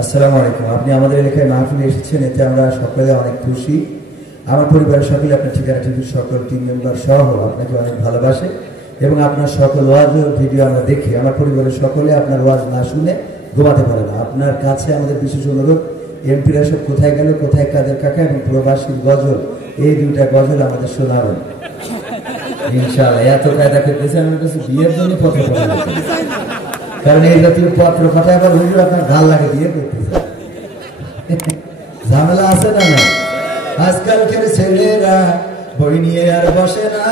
আসসালামু আলাইকুম। আপনি আমাদের এলাকায় মাহফিলে এসেছেন, এতে আমরা সকলে অনেক খুশি। আমার পরিবারের সকলে আপনার ঠিকানা টিভির সকল টিম মেম্বার সহ আপনাকে অনেক ভালোবাসে এবং আপনার সকল ওয়াজ ভিডিও আমরা দেখি। আমার পরিবারের সকলে আপনার ওয়াজ না শুনে ঘুমাতে পারে না। আপনার কাছে আমাদের বিশেষ অনুরোধ, এমপিরা সব কোথায় গেল, কোথায় কাদের কাকা এবং প্রবাসীর গজল, এই দুইটা গজল আমাদের শোনাবেন ইনশাআল্লাহ। এত কায়দা করতেছে আমার কাছে বিয়ের জন্য পত্র পাঠানো, কারণ এই জাতীয় পত্র পাঠায় আবার হুজুর আপনার ভাল লাগে বিয়ে করতেছে, ঝামেলা আছে না? না, আজকালকার ছেলেরা বই নিয়ে আর বসে না,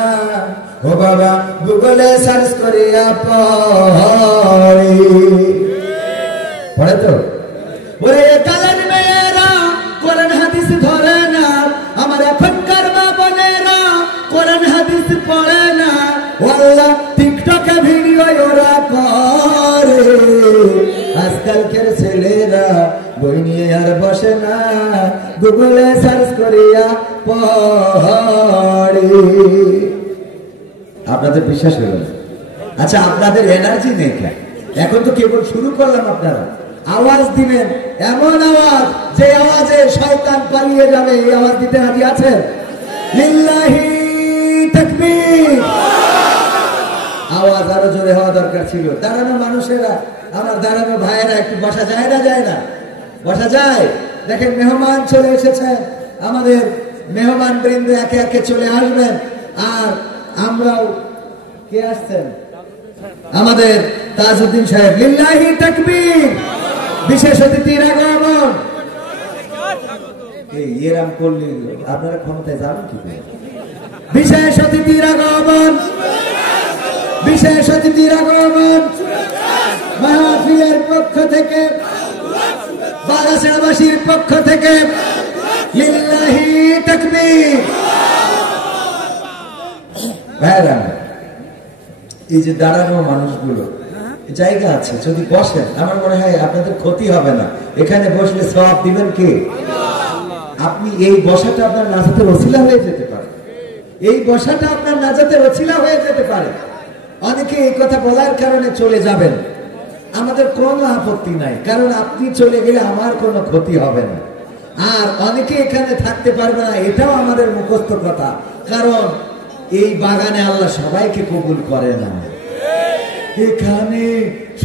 ও বাবা গুগলে সার্চ করিয়া পড়ে তো। ওরে কালের মেয়েরা কোরআন হাদিস ধরে না, আমার এখনকার মা বোনেরা কোরআন হাদিস পড়ে না, আল্লাহ টিকটকে ভিডিও ওরা করে। আজকালকার ছেলেরা বই নিয়ে আর বসে না, গুগলে সার্চ করিয়া পড়ে। আপনাদের বিশ্বাস হলো না? আচ্ছা, আপনাদের এনার্জি নেই কেন? এখন তো কেবল শুরু করলাম। আপনারা আওয়াজ দিবেন, এমন আওয়াজ যে আওয়াজে শয়তান পালিয়ে যাবে, এই আওয়াজ দিতে রাজি আছেন? লিল্লাহি তাকবীর। আওয়াজ আরো জোরে হওয়া দরকার ছিল। দাঁড়ানো মানুষেরা, আমার দাঁড়ানো ভাইয়েরা, একটু বসা যায় না? যায় না? বসা যায়? দেখেন মেহমান চলে এসেছেন, আমাদের মেহমান বৃন্দ একে একে চলে আসবেন। আর আমরাও, কে আসছেন? আমাদের তাজউদ্দিন সাহেব। লিল্লাহি তাকবীর। বিশেষ অতিথির আগমন। এই এরাম করলে আপনারা ক্ষমতায় যাবেন কি করে? বিশেষ অতিথির আগমন, বিশেষ অতিথির আগমন মাহফিলের পক্ষ থেকে, বাগাছড়াবাসীর পক্ষ থেকে লিল্লাহি তাকবীর। ভাইরা, এই যে দাঁড়ানো মানুষগুলো, জায়গা আছে, যদি বসেন আমার মনে হয় আপনাদের ক্ষতি হবে না। এখানে বসলে সওয়াব দিবেন কে? আপনি এই বসাটা আপনার নাজাতের ওসিলা হয়ে যেতে পারে, এই বসাটা আপনার নাজাতের ওসিলা হয়ে যেতে পারে। অনেকে এই কথা বলার কারণে চলে যাবেন, আমাদের কোনো আপত্তি নাই, কারণ আপনি চলে গেলে আমার কোনো ক্ষতি হবে না। আর অনেকে এখানে থাকতে পারবে না, এটাও আমাদের মুখস্থ কথা, কারণ এই বাগানে আল্লাহ সবাইকে কবুল করে না, এখানে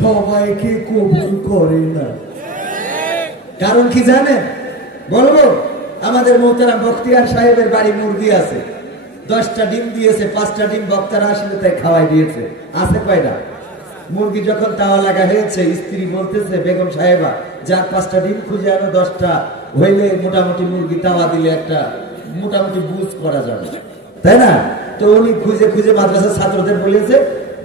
সবাইকে কবুল করে না। কারণ কি জানেন? বলবো, আমাদের মোহতারাম বখতিয়ার সাহেবের বাড়ি মুরগি আছে, 10টা ডিম দিয়েছে, 5টা ডিম বক্তারা আসলে তাই খাওয়াই দিয়েছে। আছে কয়টা? মুরগি যখন তাওয়া লাগা হয়েছে, স্ত্রী বলতেছে, বেগম সাহেবা যার 5টা ডিম খুঁজে আনো, 10টা হইলে মোটামুটি মুরগি তাওয়া দিলে একটা মোটামুটি বুঝ করা যাবে, তাই না? তো উনি খুঁজে খুঁজে মাদ্রাসার ছাত্রদের বলেছে,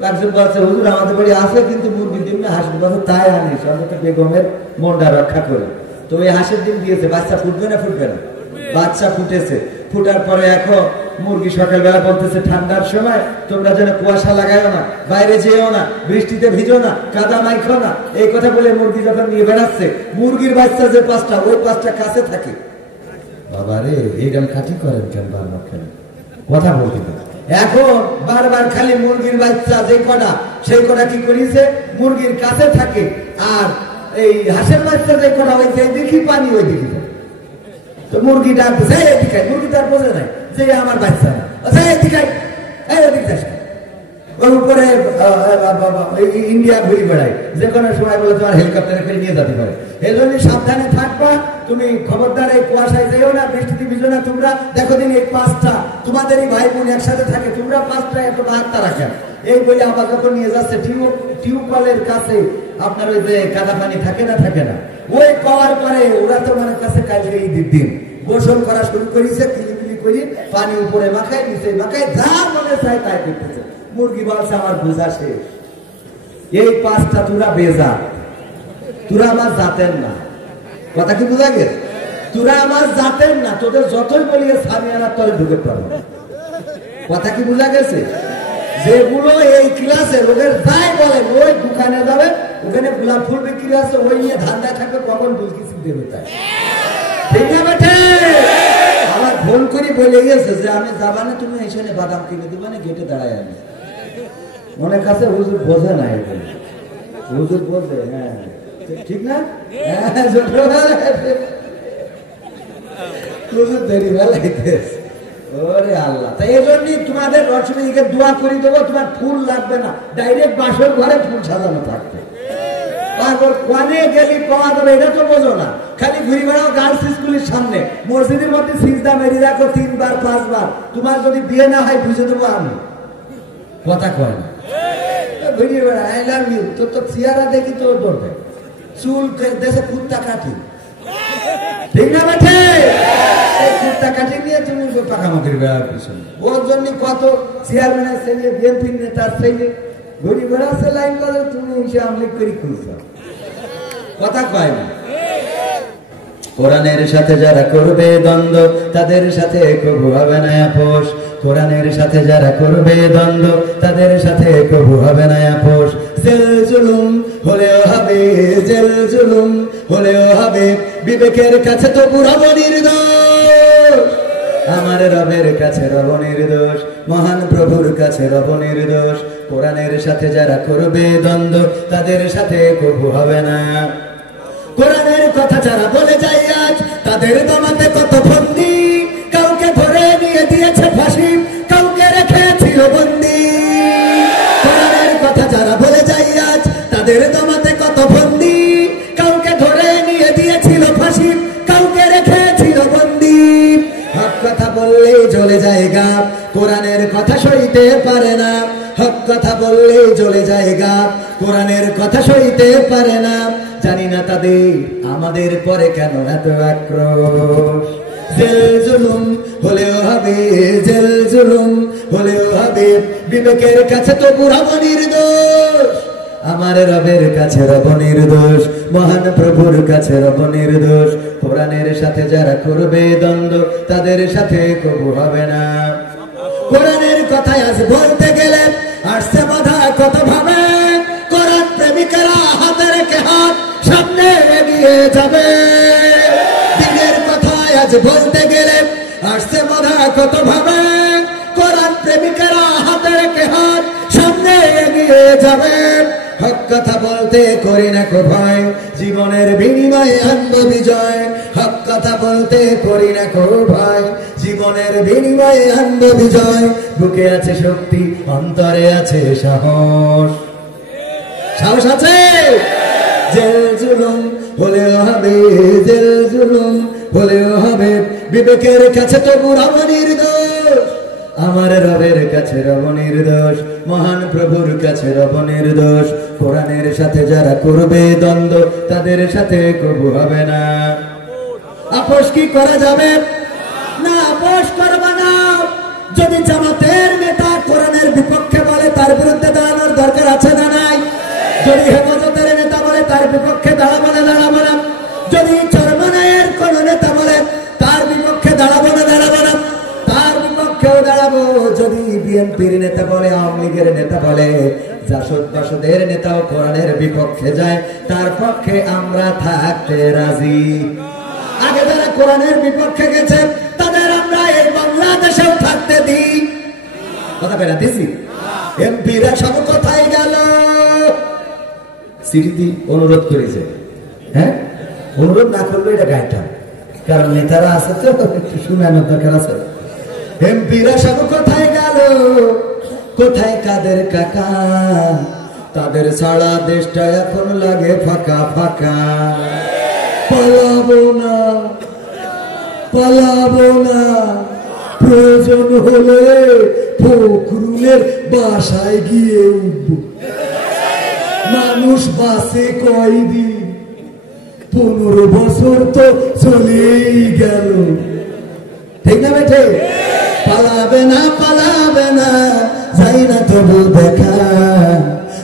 একজন বলছে হুজুর আমাদের বাড়ি আছে কিন্তু মুরগির ডিম না, হাঁসের কথা তাই আনিস, অন্তত বেগমের মনটা রক্ষা করে। তো ওই হাঁসের ডিম দিয়েছে, বাচ্চা ফুটবে না? ফুটবে না? বাচ্চা ফুটেছে। ফুটার পরে এখন মুরগি সকালবেলা বলতেছে, ঠান্ডার সময় তোমরা যেন কুয়াশা লাগায়ও না, বাইরে যেও না, বৃষ্টিতে ভিজো না, কাদা মাইখো না, এই কথা বলে মুরগি যখন নিয়ে বেড়াচ্ছে, মুরগির বাচ্চা যে 5টা, ওই 5টা কাছে থাকে। বাবা রে, এই গান খাটি করেন কেন? বারবার খালি কথা বলতে এখন বারবার খালি মুরগির বাচ্চা যে কটা, সেই কটা কি করিছে? মুরগির কাছে থাকে। আর এই হাঁসের বাচ্চা যে কটা, ওই দেখি পানি ওই দিকে। তো মুরগি ডাকছে, এদিকে, মুরগি তার বোঝে নাই যে আমার বাচ্চা না, এদিকে ওর উপরে ইন্ডিয়া ঘুরে বেড়ায়, যে কোনো সময় বলে তোমার হেলিকপ্টারে করে নিয়ে যেতে পারে। এই জন্য সাবধানে থাকবা, তুমি খবরদার এই কুয়াশায় যেও না, বৃষ্টিতে ভিজো না। তোমরা দেখো দিন এই 5টা তোমাদের এই ভাই বোন একসাথে থাকে, তোমরা 5টা এত হাতটা রাখেন। এই বলে আবার যখন নিয়ে যাচ্ছে টিউবওয়েলের কাছে, আপনার ওই যে কাদা পানি থাকে না, থাকে না, ওই পাওয়ার পরে ওরা তো মানে কাছে কালকে ঈদের দিন গোসল করা শুরু করেছে, কিলিকিলি করে পানি উপরে মাখায়, নিচে মাখায়, যা মনে চায় তাই করতেছে। মুরগি বলছে আমার বোঝা শেষ, এই 5টা তোরা বেজা, তোরা আমার জাতের না। কথা কি বোঝা গেছে? তোরা আমার জাতের না, তোদের যতই বলিয়ে সামিয়ানার তলে ঢুকে পারবো। কথা কি বোঝা গেছে? যেগুলো এই ক্লাসে লোকের যাই বলে, ওই দোকানে যাবে, ওখানে গোলাপ ফুল বিক্রি আছে, ওই নিয়ে ধান্দায় থাকবে, কখন বুঝকি দেবে তাই। ঠিক না বেঠে? আমার ফোন করে বলে গেছে যে আমি যাবা না, তুমি এখানে বাদাম কিনে দিবা না, গেটে দাঁড়ায় আমি। মনে কাছে হুজুর বোঝে না, হুজুর বোঝে, হ্যাঁ ঠিক না? তোমাদের রচনীকে দোয়া করে দেবো, তোমার ফুল লাগবে না, ডাইরেক্ট বাসর ঘরে ফুল সাজানো থাকবে। তারপর কোয়ানে গেলি পাওয়া যাবে এটা তো বোঝো না, খালি ঘুরে বেড়াও গার্লস স্কুলের সামনে, মসজিদের মধ্যে সিজদা মেরে রাখো 3 বার 5 বার। তোমার যদি বিয়ে না হয় বুঝে দেবো আমি, কথা কয় না, ঘুরিয়ে বেড়া আই লাভ ইউ। তোর তো চেহারা দেখি তো ডরবে, চুল দেশে কুত্তা কাটি, ঠিক না বেঠে? এই কুত্তা কাটি নিয়ে তুমি পাকামাকির বেড়ার পিছনে, ওর জন্য কত চেয়ারম্যানের ছেলে, বিএনপির নেতার ছেলে ঘুরি বেড়াচ্ছে লাইন করে, তুমি এসে আমলিক করে খুঁজছ, কথা কয় না। কোরআনের সাথে যারা করবে দ্বন্দ্ব তাদের সাথে কবু হবে না আপোষ। কোরআনের সাথে যারা করবে দ্বন্দ্ব তাদের সাথে কবু হবে না আপোষ। জেল জুলুম হলেও হবে, জেল জুলুম হলেও হবে, বিবেকের কাছে তো রব নির্দোষ। আমার রবের কাছে রব নির্দোষ, মহান প্রভুর কাছে রব নির্দোষ। কোরআনের সাথে যারা করবে দ্বন্দ্ব তাদের সাথে কবু হবে না। কোরআনের কথা যারা বলে যায় আজ তাদের দমাতে কত বন্দী, কাউকে ধরে নিয়ে দিয়েছে ফাঁসি, কাউকে রেখেছিল বন্দী। কোরআনের কথা যারা বলে যায় আজ তাদের দমাতে কত বন্দী, কাউকে ধরে নিয়ে দিয়েছিল ফাঁসি, কাউকে রেখেছিল বন্দী। হক কথা বললেই জ্বলে যায় গা, কোরআনের কথা সইতে পারে না। হক কথা বললেই জ্বলে যায় গা, কোরআনের কথা সইতে পারে না। জানি না তাদের আমাদের পরে কেন এত আক্রোশ। জেল জুলুম হলেও হবে, জেল জুলুম হলেও হবে, বিবেকের কাছে তো রব নির্দোষ। আমার রবের কাছে রব নির্দোষ, মহান প্রভুর কাছে রব নির্দোষ। কোরআনের সাথে যারা করবে দ্বন্দ্ব তাদের সাথে কবু হবে না। কোরআনের কথায় আজ বলতে গেলে আসছে বাধা কত ভাবে, কোরআন প্রেমিকেরা হাতে রেখে হাত সামনে এগিয়ে যাবে। দিনের কথায় আজ বলতে গেলে আসছে বাধা কত ভাবে, কোরআন প্রেমিকেরা হাতে রেখে হাত সামনে এগিয়ে যাবে। হক কথা বলতে করি না কো ভয়, জীবনের বিনিময়ে আনব বিজয়। হক কথা বলতে করি না কো ভয়, জীবনের বিনিময়ে আনব বিজয়। বুকে আছে শক্তি, অন্তরে আছে সাহস, সাহস আছে। জেল জুলুম হলেও হবে, জেল জুলুম হলেও হবে, বিবেকের কাছে তবু রব নির্দোষ। আমার রবের কাছে রব নির্দোষ, মহান প্রভুর কাছে রব নির্দোষ। কোরআনের সাথে যারা করবে দ্বন্দ্ব তাদের সাথে কবু হবে না। আপোষ কি করা যাবে না? আপোষ করবা না। যদি জামাতের নেতা কোরআনের বিপক্ষে বলে তার বিরুদ্ধে দাঁড়ানোর দরকার আছে না নাই? যদি হেফাজতের নেতা বলে তার বিপক্ষে দাঁড়াবো না, দাঁড়াবো না। যদি চরমনায়ের কোন নেতা বলে তার বিপক্ষে দাঁড়াবো না, দাঁড়াবো না, তার বিপক্ষেও দাঁড়াবো। যদি বিএনপির নেতা বলে, আওয়ামী লীগের নেতা বলে, জাসদ বাসদের নেতাও কোরআনের বিপক্ষে যায়, তার পক্ষে আমরা থাকতে রাজি। আগে যারা কোরআনের বিপক্ষে গেছে তাদের আমরা এই বাংলাদেশেও থাকতে দিই, কথা বেড়া দিছি। এমপিরা সব কোথায় গেল? সিটি অনুরোধ করেছে, হ্যাঁ অনুরোধ না করলে এটা গায়টা, কারণ নেতারা আছে তো একটু শুনানোর দরকার আছে। এমপিরা সব কোথায় গেল? কোথায় কাদের কাকা? তাদের ছাড়া দেশটা এখন লাগে ফাঁকা ফাঁকা। পালাবো না, পালাবো না, প্রয়োজন হলে ফখরুলের বাসায় গিয়ে উঠব। মানুষ বাসে কয়দিন, 15 বছর তো চলেই গেল, ঠিক না বেঠে? পালাবে না, পালাবে না, যাই না তবু দেখা।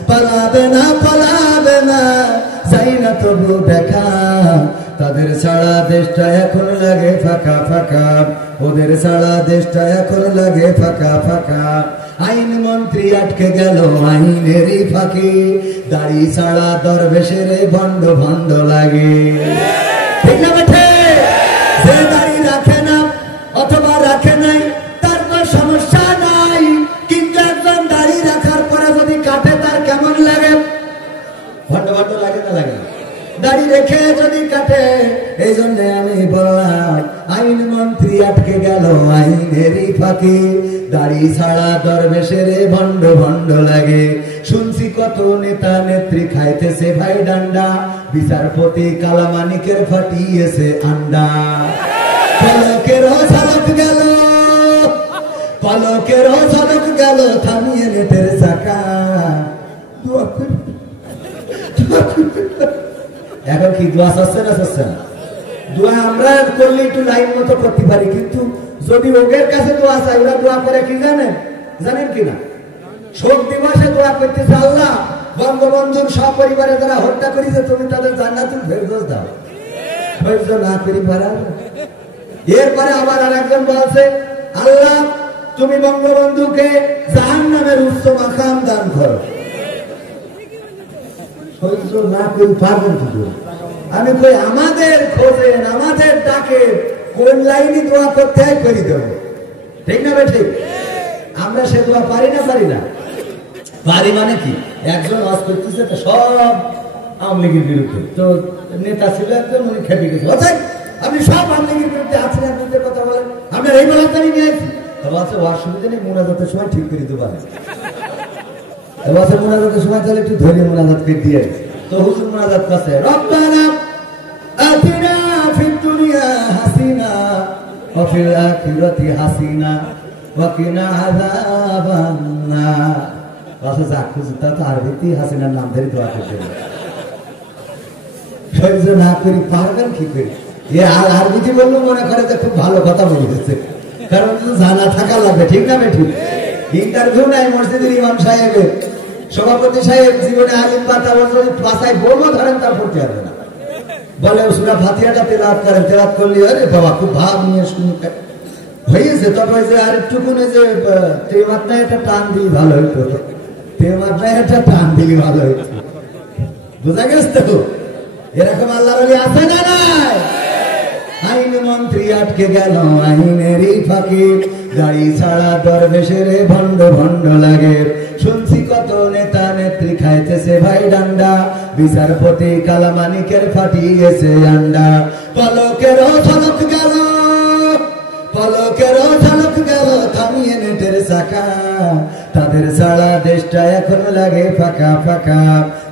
পালাবে না, পালাবে না, যাই না তবু দেখা। তাদের ছাড়া দেশটা এখন লাগে ফাঁকা ফাঁকা, ওদের ছাড়া দেশটা এখন লাগে ফাঁকা ফাঁকা। আইন মন্ত্রী আটকে গেল আইনেরই ফাঁকে, দাড়ি ছাড়া দরবেশের ভণ্ড ভণ্ড লাগে, ঠিক না বেঠে? যে দাড়ি রাখে না অথবা রাখে নাই তার কোনো সমস্যা নাই, কিন্তু একজন দাড়ি রাখার পরে যদি কাটে তার কেমন লাগে? ভণ্ড ভণ্ড লাগে না লাগে? দাড়ি রেখে যদি কাটে। এই জন্য আমি বললাম আইন মন্ত্রী আটকে গেল আইনেরই ফাঁকে। দাড়ি ছাড়া দরবেশের ভণ্ড ভণ্ড লাগে। শুনছি কত নেতা নেত্রী খাইতেছে ভাই ডান্ডা, বিচারপতি কালামানিকের ফাটিয়েছে আন্ডা। পলকের ঝলক গেল, পলকের ঝলক গেল থামিয়ে নেটের চাকা। এখন কি দোয়া চাচ্ছে না চাচ্ছে না? দোয়া আমরা করলে একটু লাইন মতো করতে পারি, কিন্তু যদি ওদের কাছে দোয়া চাই, ওরা দোয়া করে কি জানেন? জানেন কিনা? শোক দিবসে দোয়া করতেছে, আল্লাহ বঙ্গবন্ধুর সব পরিবারে যারা হত্যা করেছে তুমি তাদের জান্নাতুল ফেরদৌস দাও। ধৈর্য না করি পারা। এরপরে আবার আর একজন বলছে, আল্লাহ তুমি বঙ্গবন্ধুকে জাহান্নামের উচ্চ মাকাম দান করো। ধৈর্য না করি পারবেন কি? আমি কই আমাদের খোঁজেন, আমাদের ডাকে, কোন লাইনে দোয়া করতে হয় করে দেবো, ঠিক না? ঠিক। আমরা সে দোয়া পারি না? পারি না। পারি মানে কি? একজন ওয়াজ করতেছে তো সব আওয়ামী লীগের বিরুদ্ধে, তো নেতা ছিল একজন, উনি খেপে গেছে, আপনি সব আওয়ামী লীগের বিরুদ্ধে আছেন, বিরুদ্ধে কথা বলেন, আমরা এই বেলাটাই নিয়ে আসি। বলছে ওয়ার সুবিধা নেই, মোনাজাতের সময় ঠিক করে দেবো। এবছর মোনাজাতের সময় তাহলে একটু ধরে মোনাজাত করে দিয়ে, তো হুজুর মোনাজাত কাছে রব্বানা আতিনা ফিদ দুনিয়া হাসিনা ওয়া ফিল আখিরাতি হাসিনা ওয়া কিনা আযাবান নার। বাসা যা খুঁজে তা তো আরবিতে হাসিনার নাম ধরে দোয়া করতে হবে। সহ্য না করি পারবেন কি করে? এ আরবিতে বললো মনে করে যে খুব ভালো কথা বলেছে, কারণ জানা থাকা লাগবে, ঠিক না? ঠিক। ইন্টারভিউ নাই মসজিদের ইমাম সাহেবের, সভাপতি সাহেব জীবনে আলিম পাতা পাশায় বলবো ধরেন, তা পড়তে হবে না। বলে সূরা ফাতিহাটা তেলাওয়াত করেন, তেলাওয়াত করলে আরে বাবা খুব ভাব নিয়ে শুনি হয়েছে। তবে যে আর একটুকুন যে তেমাত্রায় একটা টান দিই ভালো হইতো, তেমাত্রায় একটা টান দিলি ভালো হইতো। বোঝা গেছে তো? এরকম আল্লাহর ওলি আছে না নাই? আইন মন্ত্রী আটকে গেল আইনেরই ফাঁকে। দাড়ি ছাড়া দরবেশের ভণ্ড ভণ্ড লাগে। শুনছি কত নেতা নেত্রী খাইতেছে ভাই ডান্ডা, বিচারপতি কালামানিকের ফাটিয়েছে আন্ডা। পলকের ঝলক গেল, পলকের ঝলক গেল থামিয়ে নেটের চাকা। তাদের ছাড়া দেশটা এখন লাগে ফাঁকা ফাঁকা,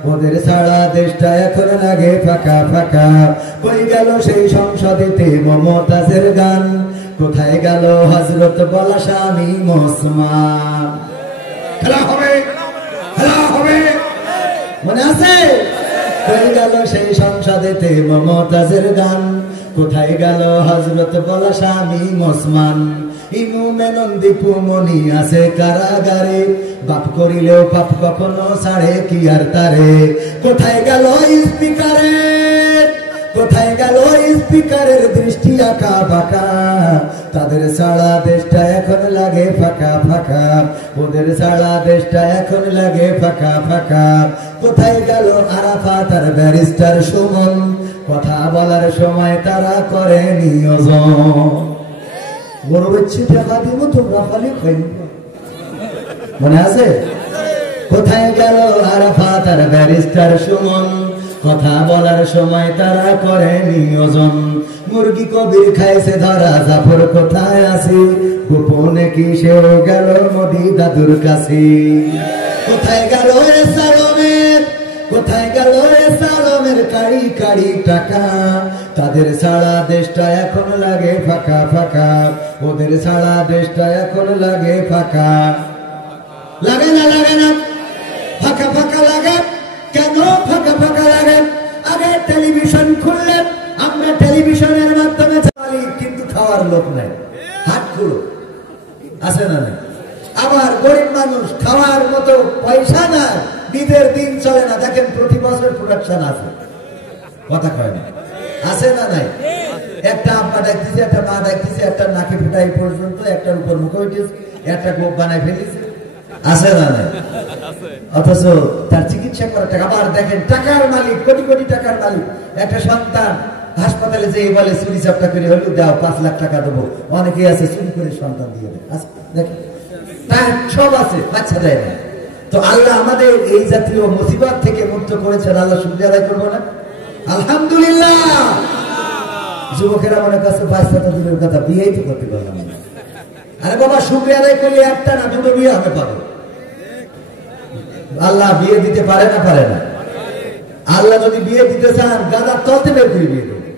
ওদের ছাড়া দেশটা এখন লাগে ফাঁকা ফাঁকা। কই গেল সেই সংসদেতে মমতাজের গান, কোথায় গেল হযরত বলা স্বামী ওসমান? খেলা হবে, খেলা হবে, মনে আছে? কই গেল সেই সংসদেতে মমতাজের গান, কোথায় গেল হযরত বলা স্বামী ওসমান? ইনু মেনন দীপু মনি আছে কারাগারে, বাপ করিলেও পাপ কখনো ছাড়ে কি আর তারে। কোথায় গেল স্পিকারের, কোথায় গেল স্পিকারের দৃষ্টি আঁকা বাঁকা? তাদের ছাড়া দেশটা এখন লাগে ফাঁকা ফাঁকা, ওদের ছাড়া দেশটা এখন লাগে ফাঁকা ফাঁকা। কোথায় গেল আরাফাত আর ব্যারিস্টার সুমন? কথা বলার সময় তারা করে নিয়োজন। বড় বাচ্চা টাকা দিব তোমরা খালি খাই, মনে আছে? কোথায় গেল আরাফাত আর ব্যারিস্টার সুমন? কথা বলার সময় তারা করে নিয়োজন। মুরগি কবির খাইছে ধরা, জাফর কোথায় আছে? গোপনে কি সেও গেল মোদি দাদুর কাছে? কোথায় গেল সালমের, কোথায় গেল সালমের কাড়ি কাড়ি টাকা? তাদের ছাড়া দেশটা এখন লাগে ফাঁকা ফাঁকা, ওদের ছাড়া দেশটা এখন লাগে ফাঁকা। লাগে না? লাগে না? ফাঁকা ফাঁকা লাগে কেন? ফাঁকা ফাঁকা লাগে। আগে টেলিভিশন খুললেন, আমরা টেলিভিশনের মাধ্যমে চালি, কিন্তু খাওয়ার লোক নাই, হাত খুলো আছে না? নাই। আবার গরিব মানুষ, খাওয়ার মতো পয়সা নাই, ঈদের দিন চলে না। দেখেন প্রতি বছর প্রোডাকশন আছে, কথা কয় না, আছে না? নাই। একটা আব্বা ডাকতেছে, একটা মা ডাকতেছে, একটা নাকে ফুটাই পর্যন্ত, একটার উপর মুখ হইতেছে, একটা গোপ বানায় ফেলেছে, আছে না? নাই। অথচ তার চিকিৎসা করার টাকা। আবার দেখেন টাকার মালিক, কোটি কোটি টাকার মালিক, একটা সন্তান হাসপাতালে যে বলে চুরি চাপটা করে হলো দাও 5 লাখ টাকা দেবো, অনেকেই আছে চুরি করে সন্তান দিয়ে দেয়। দেখেন তার সব আছে, বাচ্চা দেয় না। তো আল্লাহ আমাদের এই জাতীয় মুসিবত থেকে মুক্ত করেছেন, আল্লাহ শুকরিয়া আদায় করবো না? আলহামদুলিল্লাহ। যুবকেরা মনে করছে 22টা দূরের কথা, বিয়েই তো করতে পারলাম না। আরে বাবা, শুকরিয়া আদায় করলে একটা না দুটো বিয়ে হবে পারো। আল্লাহ বিয়ে দিতে পারে না, পারে না। আল্লাহ যদি বিয়ে দিতে চান গাদার তলতে বের করে বিয়ে দেবে।